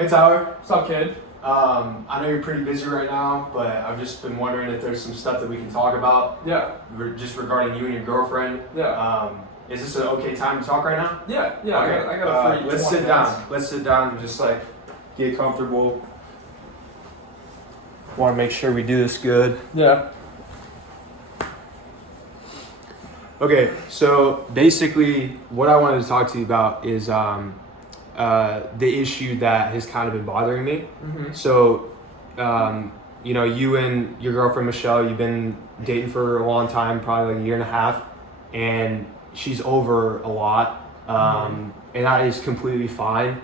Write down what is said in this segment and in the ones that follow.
Hey Tyler. What's up, kid? I know you're pretty busy right now, but I've just been wondering if there's some stuff that we can talk about. Yeah. Just regarding you and your girlfriend. Yeah. Is this an okay time to talk right now? Yeah. Okay. I got a free. Let's 20 sit minutes. down. Let's sit down and just like get comfortable. Want to make sure we do this good. Yeah. Okay, so basically what I wanted to talk to you about is the issue that has kind of been bothering me. Mm-hmm. So, you know, you and your girlfriend Michelle, you've been dating for a long time, probably like a year and a half, and she's over a lot, and that is completely fine.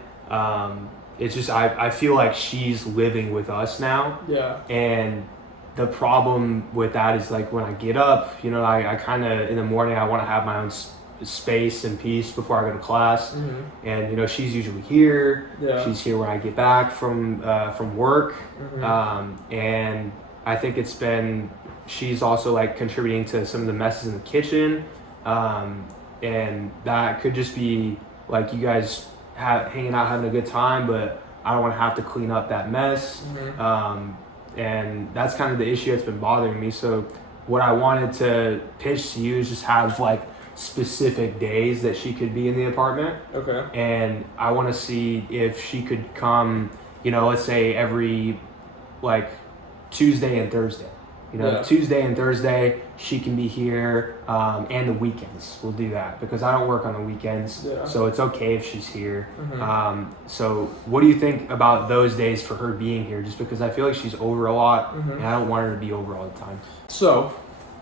It's just I feel like she's living with us now. Yeah. And the problem with that is like when I get up, you know, I kind of in the morning I want to have my own space and peace before I go to class. Mm-hmm. And you know, she's usually here. Yeah. She's here when I get back from work. Mm-hmm. And I think she's also like contributing to some of the messes in the kitchen. And that could just be like you guys hanging out having a good time, but I don't want to have to clean up that mess. Mm-hmm. And that's kind of the issue that's been bothering me. So what I wanted to pitch to you is just have like specific days that she could be in the apartment. Okay. And I want to see if she could come, you know, let's say every like Tuesday and Thursday. You know, Yeah. Tuesday and Thursday she can be here, and the weekends we'll do that because I don't work on the weekends. Yeah. So it's okay if she's here. Mm-hmm. So what do you think about those days for her being here? Just because I feel like she's over a lot, Mm-hmm. and I don't want her to be over all the time. So,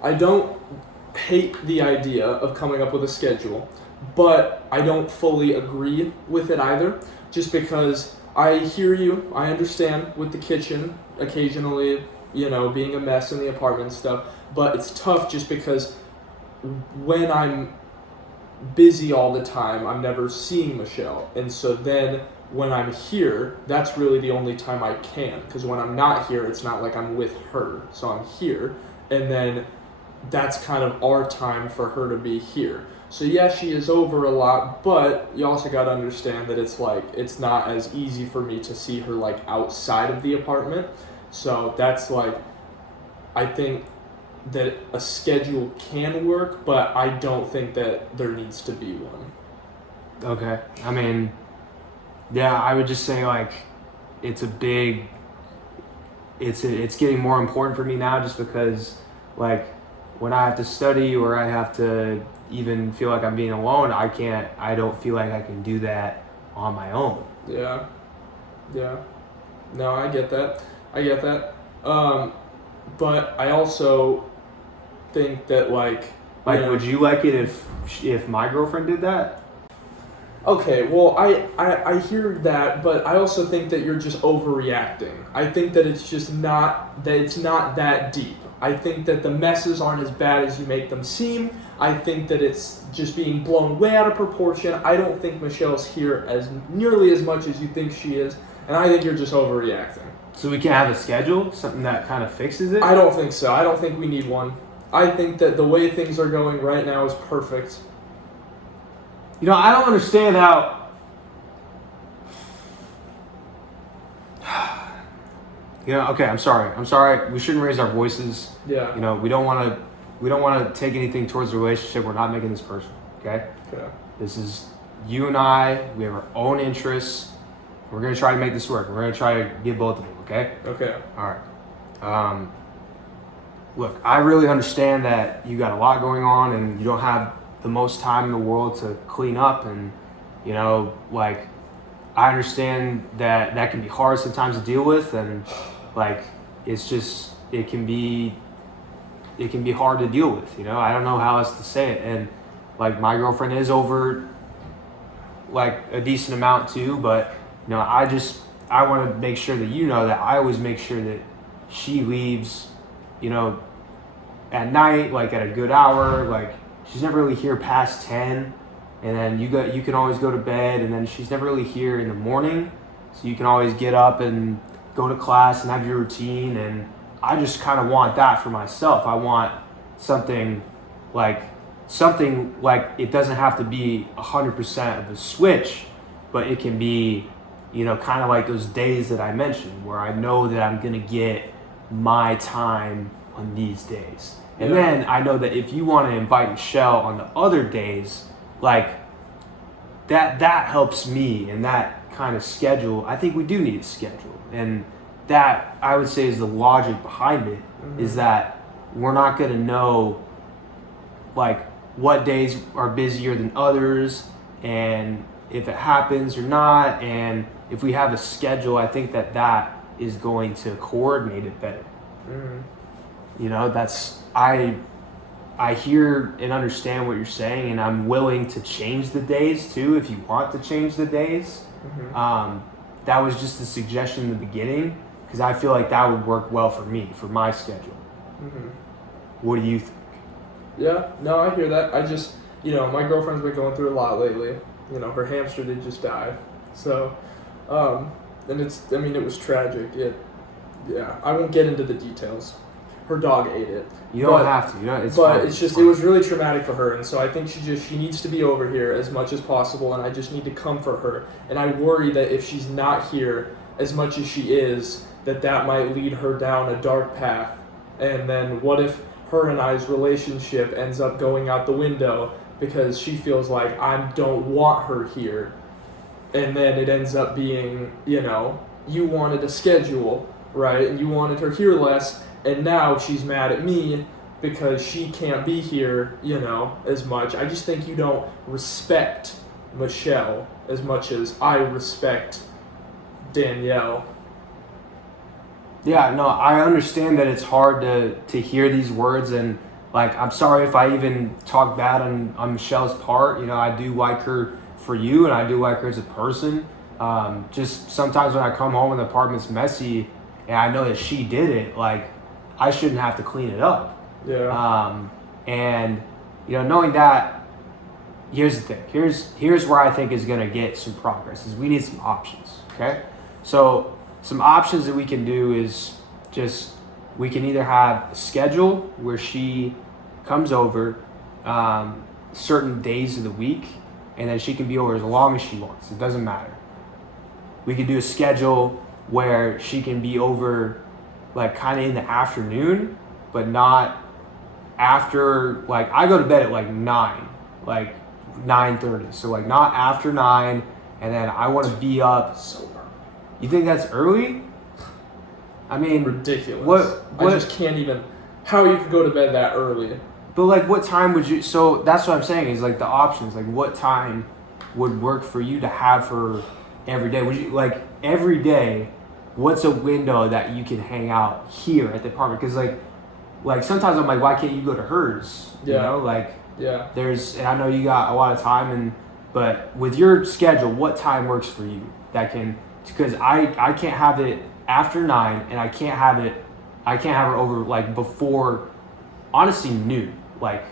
I don't hate the idea of coming up with a schedule, but I don't fully agree with it either, just because I hear you, I understand with the kitchen occasionally, you know, being a mess in the apartment and stuff, but it's tough just because when I'm busy all the time, I'm never seeing Michelle, and so then when I'm here, that's really the only time I can, because when I'm not here, it's not like I'm with her, so I'm here, and then that's kind of our time for her to be here. So yeah, she is over a lot, but you also got to understand that it's like, it's not as easy for me to see her like outside of the apartment. So that's like, I think that a schedule can work, but I don't think that there needs to be one. Okay. I mean, yeah, I would just say like it's getting more important for me now just because like when I have to study or I have to even feel like I'm being alone, I don't feel like I can do that on my own. Yeah. No, I get that. But I also think that like Like, you know, would you like it if my girlfriend did that? okay, well, I hear that, but I also think that you're just overreacting. I think that it's not that deep. I think that the messes aren't as bad as you make them seem. I think that it's just being blown way out of proportion. I don't think Michelle's here as nearly as much as you think she is, and I think you're just overreacting. So we can have a schedule, something that kind of fixes it? I don't think so. I don't think we need one. I think that the way things are going right now is perfect. You know, I don't understand how. You know, okay, I'm sorry. We shouldn't raise our voices. Yeah. You know, we don't want to take anything towards the relationship. We're not making this personal, okay? Okay. This is you and I. We have our own interests. We're going to try to make this work. We're going to try to get both of them, okay? Okay. All right. Look, I really understand that you got a lot going on and you don't have the most time in the world to clean up, and you know, like I understand that can be hard sometimes to deal with, and like it's just it can be hard to deal with, you know. I don't know how else to say it, and like my girlfriend is over like a decent amount too, but you know, I want to make sure that you know that I always make sure that she leaves, you know, at night, like at a good hour. Like she's never really here past 10, and then you can always go to bed, and then she's never really here in the morning, so you can always get up and go to class and have your routine. And I just kind of want that for myself. I want something like it doesn't have to be 100% of the switch, but it can be you know, kind of like those days that I mentioned where I know that I'm going to get my time on these days. And then I know that if you want to invite Michelle on the other days, like that helps me, and that kind of schedule, I think we do need a schedule. And that, I would say, is the logic behind it, is that we're not going to know like what days are busier than others, and if it happens or not. And if we have a schedule, I think that is going to coordinate it better. You know, that's, I hear and understand what you're saying, and I'm willing to change the days too if you want to change the days. That was just a suggestion in the beginning because I feel like that would work well for me, for my schedule. What do you think? Yeah, no, I hear that. I just, you know, my girlfriend's been going through a lot lately. You know, her hamster did just die. So, and it was tragic. Yeah, I won't get into the details. Her dog ate it. You don't have to. You know, it's but fine. it's just, it was really traumatic for her, and so I think she needs to be over here as much as possible, and I just need to comfort her. And I worry that if she's not here as much as she is, that might lead her down a dark path. And then what if her and I's relationship ends up going out the window because she feels like I don't want her here, and then it ends up being, you know, you wanted a schedule, right, and you wanted her here less. And now she's mad at me because she can't be here, you know, as much. I just think you don't respect Michelle as much as I respect Danielle. Yeah, no, I understand that it's hard to hear these words, and like, I'm sorry if I even talk bad on Michelle's part. You know, I do like her for you, and I do like her as a person. Just sometimes when I come home and the apartment's messy and I know that she did it, like, I shouldn't have to clean it up. Yeah. And, you know, knowing that, here's the thing. Here's where I think is going to get some progress, is we need some options, okay? So some options that we can do is just, we can either have a schedule where she comes over certain days of the week, and then she can be over as long as she wants. It doesn't matter. We could do a schedule where she can be over like kind of in the afternoon, but not after, like, I go to bed at like 9:30. So like not after 9, and then I want to be up. So early. You think that's early? I mean, Ridiculous. What I just can't even, how you could go to bed that early. But like, what time would you, so that's what I'm saying, is like the options, like what time would work for you to have her every day? Would you, like, every day, what's a window that you can hang out here at the apartment? Because like sometimes I'm like, why can't you go to hers? You know, like, there's, and I know you got a lot of time, but with your schedule, what time works for you that can, because I can't have it after 9, and I can't have her over like before, honestly, noon. Like,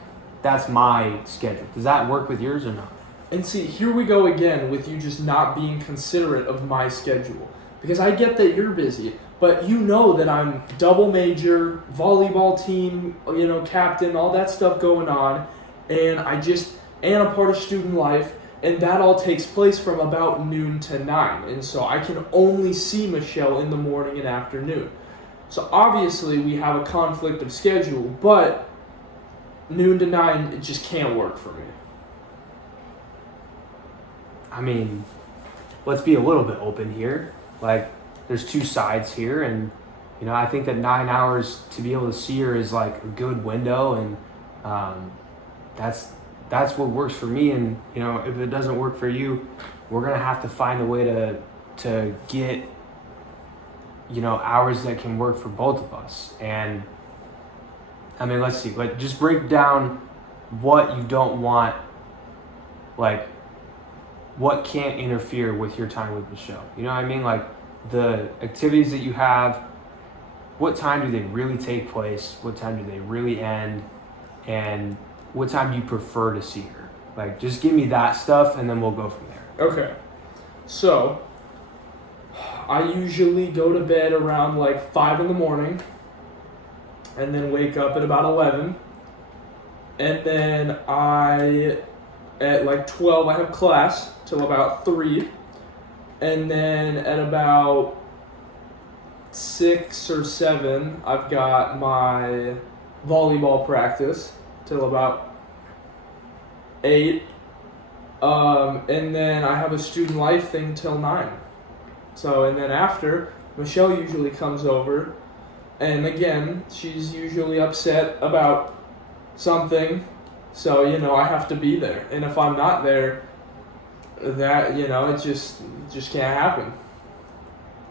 that's my schedule. Does that work with yours or not? And see, here we go again with you just not being considerate of my schedule. Because I get that you're busy, but you know that I'm double major, volleyball team, you know, captain, all that stuff going on, and I just am a part of student life, and that all takes place from about noon to 9, and so I can only see Michelle in the morning and afternoon. So obviously we have a conflict of schedule, but noon to 9, it just can't work for me. I mean, let's be a little bit open here. Like, there's two sides here, and, you know, I think that 9 hours to be able to see her is like a good window, and that's what works for me. And, you know, if it doesn't work for you, we're gonna have to find a way to get, you know, hours that can work for both of us. And I mean, let's see, like, just break down what you don't want, like, what can't interfere with your time with Michelle. You know what I mean? Like, the activities that you have, what time do they really take place? What time do they really end? And what time do you prefer to see her? Like, just give me that stuff, and then we'll go from there. Okay. So, I usually go to bed around like 5 in the morning, and then wake up at about 11. And then at like 12, I have class till about 3. And then at about 6 or 7, I've got my volleyball practice till about 8. And then I have a student life thing till 9. So, and then after, Michelle usually comes over, and again, she's usually upset about something, so, I have to be there. And if I'm not there, that, it just can't happen.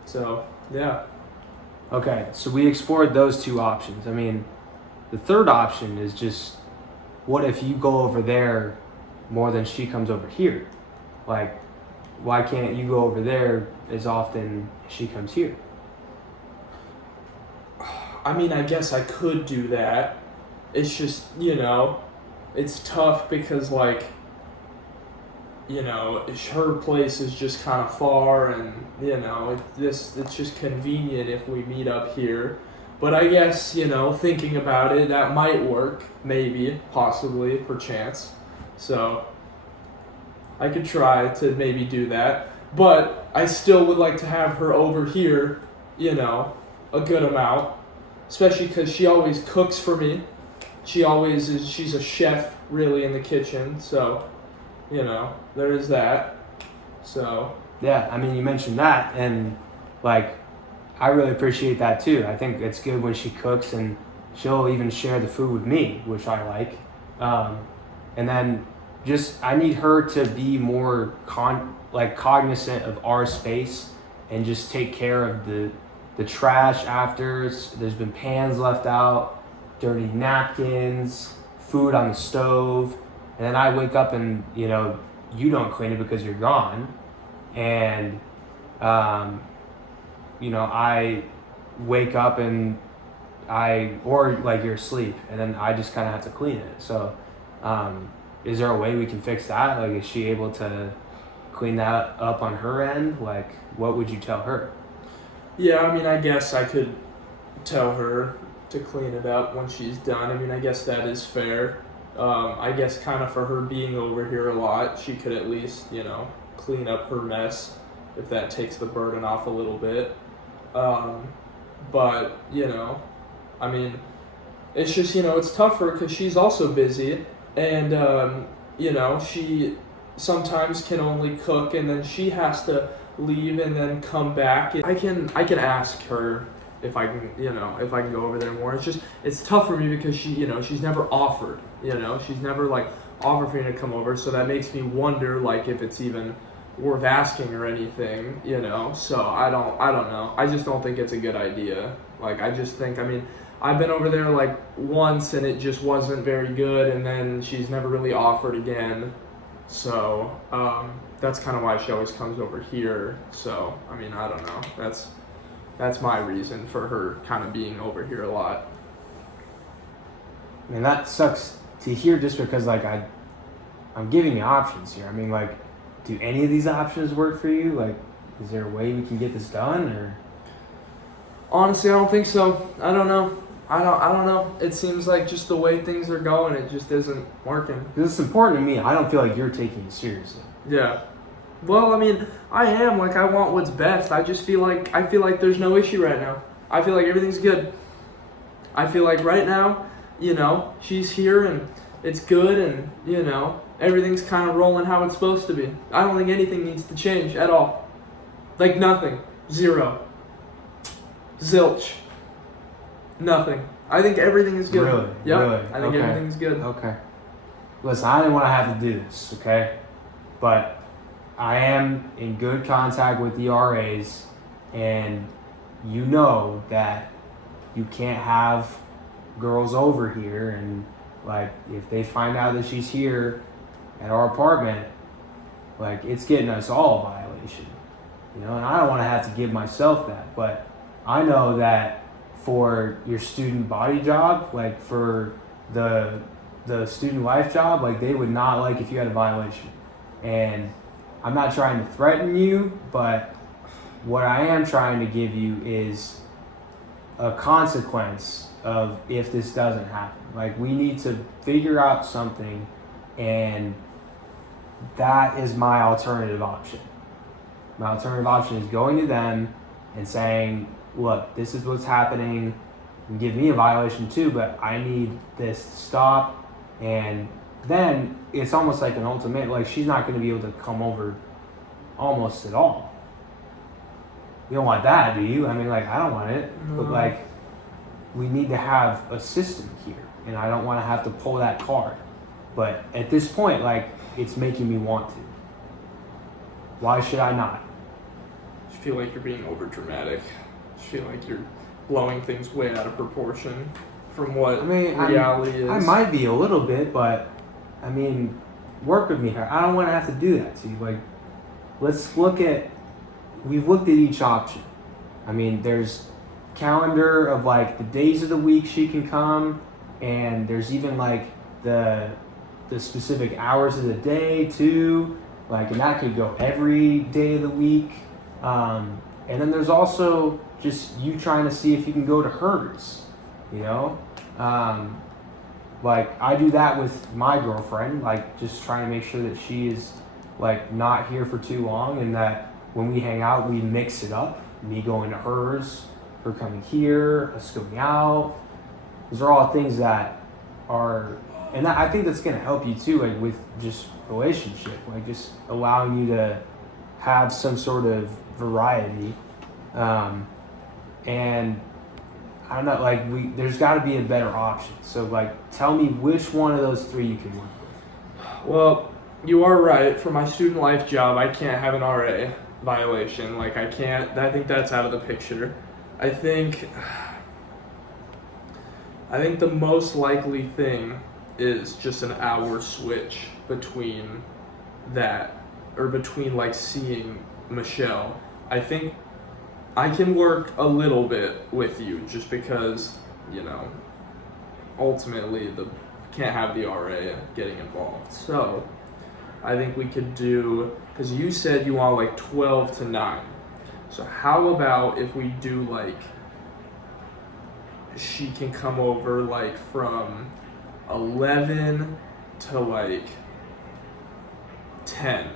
So, yeah. Okay, so we explored those 2 options. I mean, the third option is just, what if you go over there more than she comes over here? Like, why can't you go over there as often as she comes here? I mean, I guess I could do that. It's just, it's tough because, like, her place is just kind of far, and, it's just convenient if we meet up here. But I guess, thinking about it, that might work, maybe, possibly, perchance. So I could try to maybe do that. But I still would like to have her over here, a good amount. Especially because she always cooks for me. She's a chef, really, in the kitchen. So, there is that. So. Yeah, I mean, you mentioned that, and, like, I really appreciate that, too. I think it's good when she cooks, and she'll even share the food with me, which I like. And then I need her to be more cognizant of our space and just take care of the trash after. There's been pans left out, dirty napkins, food on the stove, and then I wake up and you don't clean it because you're gone, and I wake up and you're asleep, and then I just kind of have to clean it. So is there a way we can fix that? Like, is she able to clean that up on her end? Like, what would you tell her? Yeah, I mean, I guess I could tell her to clean it up when she's done. I mean, I guess that is fair. I guess kind of for her being over here a lot, she could at least, clean up her mess if that takes the burden off a little bit. But, I mean, it's just, it's tougher because she's also busy, and, she sometimes can only cook, and then she has to leave and then come back. I can ask her if I can, if I can go over there more. It's tough for me because she's never offered, she's never offered for me to come over. So that makes me wonder if it's even worth asking or anything, so I don't know. I just don't think it's a good idea. I just think, I've been over there once and it just wasn't very good, and then she's never really offered again. So, that's kind of why she always comes over here. So, I don't know. That's my reason for her kind of being over here a lot. I mean, that sucks to hear, just because I'm giving you options here. Do any of these options work for you? Is there a way we can get this done, or? Honestly, I don't think so. I don't know. I don't know. It seems like just the way things are going, it just isn't working. Because it's important to me. I don't feel like you're taking it seriously. Yeah. Well, I am. I want what's best. I feel like there's no issue right now. I feel like everything's good. I feel like right now, she's here and it's good, and, everything's kind of rolling how it's supposed to be. I don't think anything needs to change at all. Nothing. Zero. Zilch. Nothing. I think everything is good. Really? Yep. Really? I think everything's good. Okay. Listen, I didn't want to have to do this, okay? But I am in good contact with the RAs, and you know that you can't have girls over here, and if they find out that she's here at our apartment, it's getting us all a violation, and I don't want to have to give myself that, but I know that for your student body job, for the student life job, they would not like if you had a violation. And I'm not trying to threaten you, but what I am trying to give you is a consequence of if this doesn't happen. We need to figure out something, and that is my alternative option. My alternative option is going to them and saying, look, this is what's happening. And give me a violation too, but I need this to stop. And then it's almost like an ultimate, like she's not going to be able to come over almost at all. You don't want that, do you? I mean, like, I don't want it. No. But, like, we need to have a system here. And I don't want to have to pull that card. But at this point, like, it's making me want to. Why should I not? I feel like you're being over dramatic. I feel like you're blowing things way out of proportion from what reality is. I might be a little bit, but I mean, work with me here. I don't want to have to do that to you. Like, we've looked at each option. I mean, there's calendar of like the days of the week she can come, and there's even like the specific hours of the day too. Like, and that could go every day of the week. And then there's also just you trying to see if you can go to hers, you know? Like, I do that with my girlfriend, like, just trying to make sure that she is, like, not here for too long, and that when we hang out, we mix it up. Me going to hers, her coming here, us going out. Those are all things that are, and I think that's going to help you too, like, with just relationship, like, just allowing you to have some sort of variety. And I don't know, like, there's got to be a better option. So, like, tell me which one of those three you can work with. Well, you are right. For my student life job, I can't have an RA violation. Like, I think that's out of the picture. I think the most likely thing is just an hour switch between that, or between, like, seeing Michelle. I think I can work a little bit with you just because, you know, ultimately can't have the RA getting involved. So I think we could do, because you said you want like 12 to 9. So how about if we do like, she can come over like from 11 to like 10.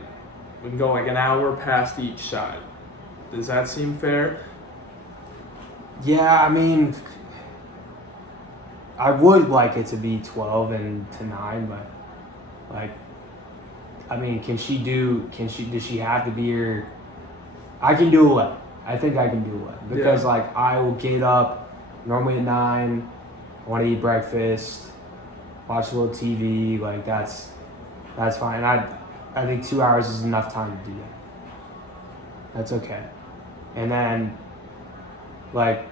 We can go like an hour past each side. Does that seem fair? Yeah, I mean, I would like it to be 12 and to 9, but, like, I mean, does she have to be here? I can do 11. I think I can do 11 because, Yeah. like, I will get up normally at 9, I want to eat breakfast, watch a little TV, like, that's fine. I think 2 hours is enough time to do that. That's okay. And then, like,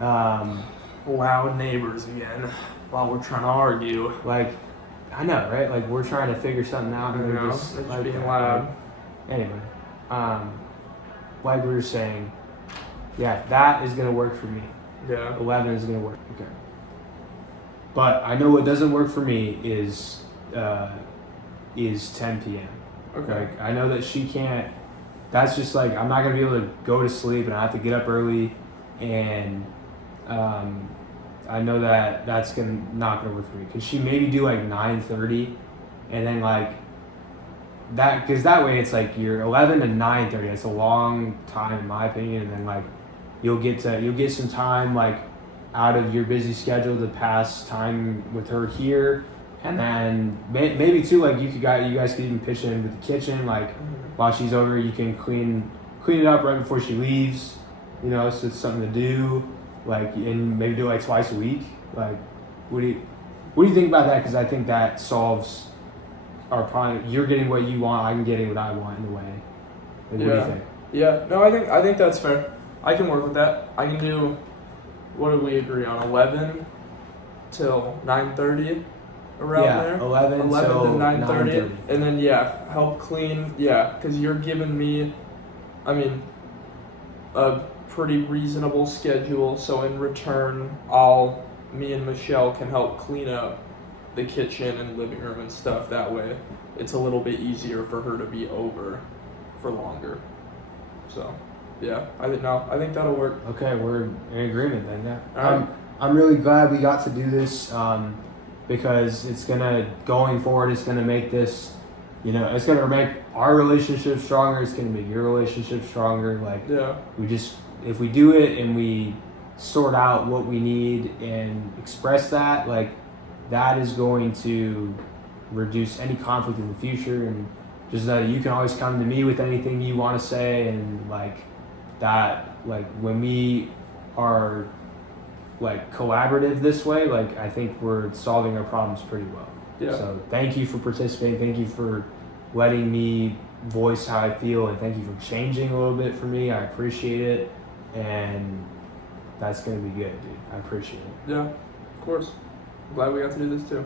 Loud neighbors again while we're trying to argue. like, I know, right? Like, we're trying to figure something out, and No, they're it's just like being that. loud. Anyway, like we were saying, yeah, that is gonna work for me. Yeah. 11 is gonna work. Okay. But I know what doesn't work for me is 10 p.m. Okay. Like, I know that she can't. That's just like, I'm not gonna be able to go to sleep, and I have to get up early, and I know that that's not gonna work for me, because she maybe do like 9:30, and then like that, because that way it's like you're 11 to 9:30. It's a long time in my opinion, and then like you'll get some time like out of your busy schedule to pass time with her here, and then maybe too, like, you guys could even pitch in with the kitchen, like, while she's over, you can clean it up right before she leaves, you know, so it's something to do, like, and maybe do it like twice a week. Like, what do you think about that? Because I think that solves our problem. You're getting what you want, I'm getting what I want in a way. Like, what do you think? Yeah. No, I think that's fair. I can work with that. I can do, what did we agree on? 11 till 9:30, around there. 11 to till 9:30, and then help clean. Yeah, because you're giving me, I mean, a pretty reasonable schedule. So in return, me and Michelle can help clean up the kitchen and living room and stuff. That way, it's a little bit easier for her to be over for longer. So, yeah, I think that'll work. Okay, we're in agreement then. Yeah. All right. I'm really glad we got to do this, because it's going forward, it's gonna make this you know, it's gonna make our relationship stronger. It's gonna make your relationship stronger. Like, Yeah. if we do it and we sort out what we need and express that, like, that is going to reduce any conflict in the future. And just that you can always come to me with anything you want to say, and like that, like when we are like collaborative this way, like I think we're solving our problems pretty well. Yeah. So thank you for participating. Thank you for letting me voice how I feel, and thank you for changing a little bit for me. I appreciate it, and that's gonna be good, dude. I appreciate it. Yeah, of course. Glad we got to do this too.